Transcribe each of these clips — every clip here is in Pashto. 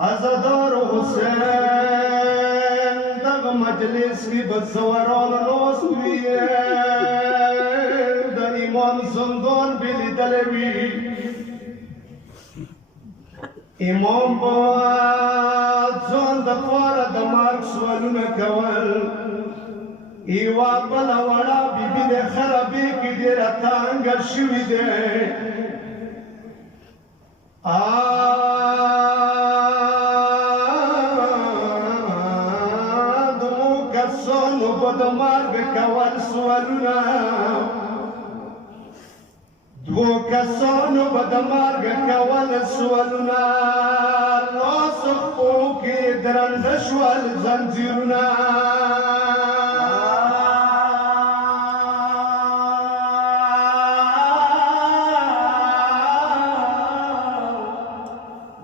عزادار حسین دغ مجلس کی بزوران نوستوی د ایمان زندان بلی دلوی امام با ځان د پاره د مرګ سوالونه کول ایوا بله وړه بیبي د خرابې کې ډېره تنګه شوې دی دمو کسانو به د مرګ کول سوالونه دو کسانو به د مرګ کول سوالونه لاس خپو کې درنده شول زنځیرونه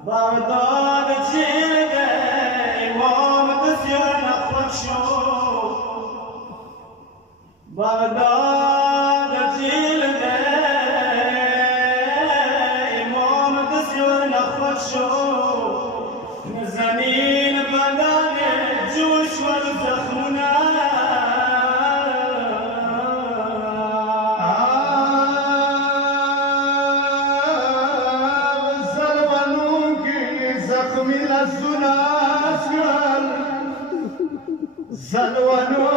بغداد چیل ده امام دسیان خود شو بغداد چیل ده امام دسیان خود شو زمین بدن جوش و زخمنا زخمی لسونا اسکرل زلوانو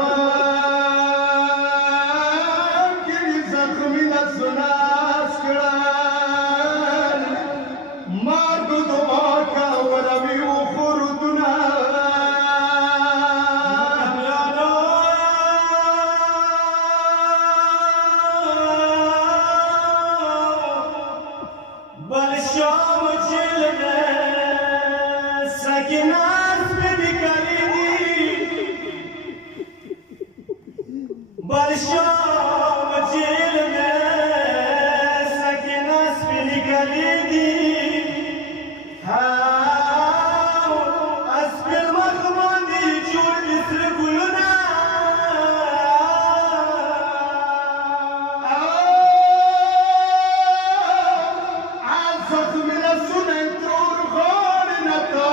کی زخمی لسونا اسکرل مرد دعا کا ولوی و خردنا بل شام چل سکینات पे निकली बरशाम जेल में सकीनात पे निकली दी हाँ अस्पिल मखमानी जो इसर गुलना عزت من السنن ترور غارنتا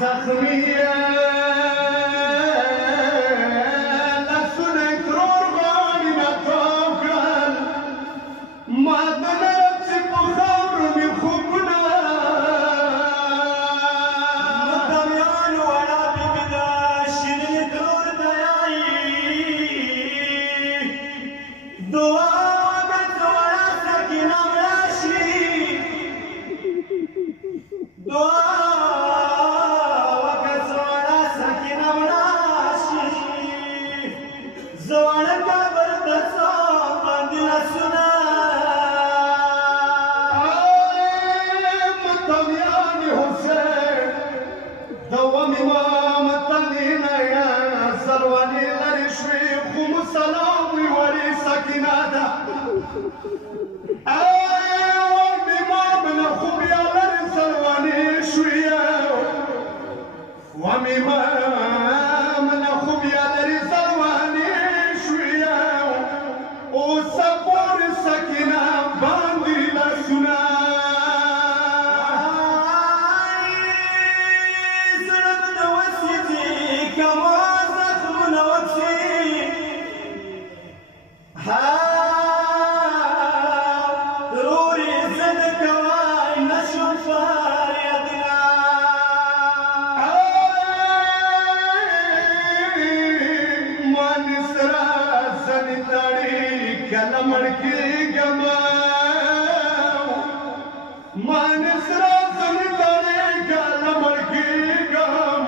زخمیه لسونه ترور غانی نتاب کن مادنه چی پو خبر می خوبونه مدمیان ولا ببدا شیرین ترور دیایی دعا وقت ولا سکینه راشی دعا زوانه کابر دسا باندې لاسونه مطمیان حسین دوام امام تنینا یا سروانی لری شوی خم سلامی وری سکینه ده امام نخوب یا لری سروانی شوی امام نخوب یا لری سروانی او سپور سکینه باندې لاسونه زړه د وسیتي کما زخمونه وکسي ضروري زد کوای نشو فریادنا من سرا زنتړي کله مړکی ګما من سرا زنتړي کله مړکی ګم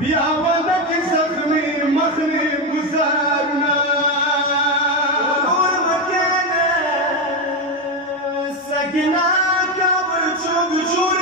بیا ونه کی زخمی مخنی گزارنا نور مکانه سکینه کابر چوب جوړ